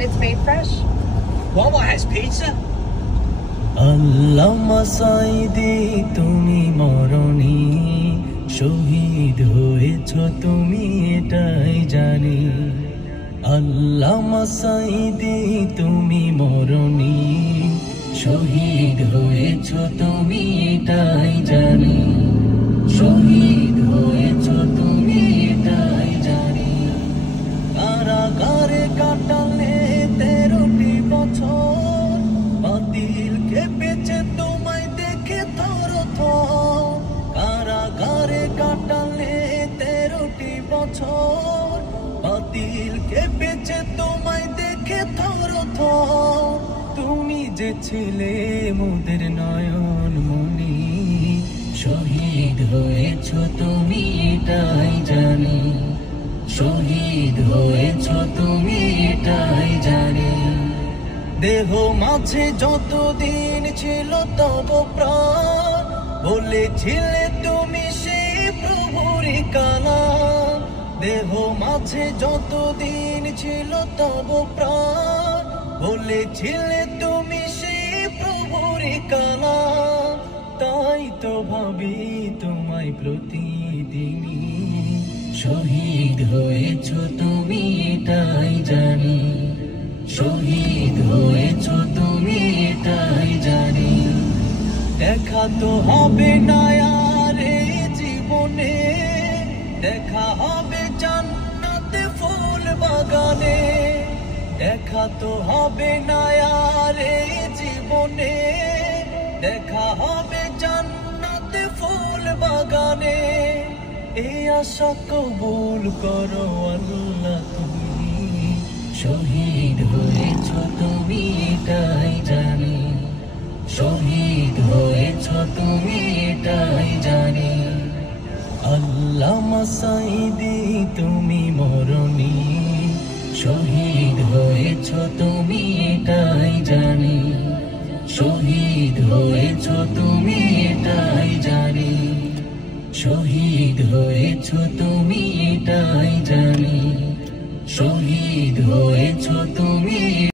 and it's made fresh. Wawa has pizza. আল্লামা সাঈদী তুমি মরণী, শহীদ হয়েছ তুমি এটাই জানি। আল্লামা সাঈদী তুমি মরণী, শহীদ হয়েছ তুমি এটাই জানি। শহীদ হয়েছ তুমি এটাই জানি। কারাগারে কাটালে 13টি বছর, বাতিল কেঁপেছে তোমায় দেখে থরথর। কারাগারে কাটালে 13টি বছর, বাতিল কেঁপেছে তোমায় দেখে থরথর। তুমি যে ছিলে মোদের নয়ন মনি, শহীদ হয়েছ তুমি এটাই জানি। শহীদ হয়েছ তুমি এটাই জানি। দেহ মাঝে যতদিন ছিল তব প্রাণ, বলেছিলে তুমি সেই প্রভুরই কালাম। দেহ মাঝে যতদিন ছিল তব প্রাণ, বলেছিলে তুমি সেই প্রভুরই কালাম। তাই তো ভাবি তোমায় প্রতিদিনই, শহীদ হয়েছ তুমি এটাই জানি। শহীদ হয়েছ তুমি এটাই জানি। দেখা তো হবে না আর এই জীবনে, দেখা হবে জান্নাতে ফুল বাগানে। দেখা তো হবে না আর এই জীবনে, দেখা হবে জান্নাতে ফুল বাগানে। এই আশা কবুল করো আল্লাহ তুমি, শহীদ হয়েছ তুমি এটাই জানি। শহীদ হয়েছ তুমি এটাই জানি। আল্লামা সাঈদী তুমি মরণী, শহীদ হয়েছ তুমি এটাই জানি। শহীদ হয়েছ তুমি এটাই জানি। শহীদ হয়েছ তুমি এটাই জানি। শহীদ হয়েছ তুমি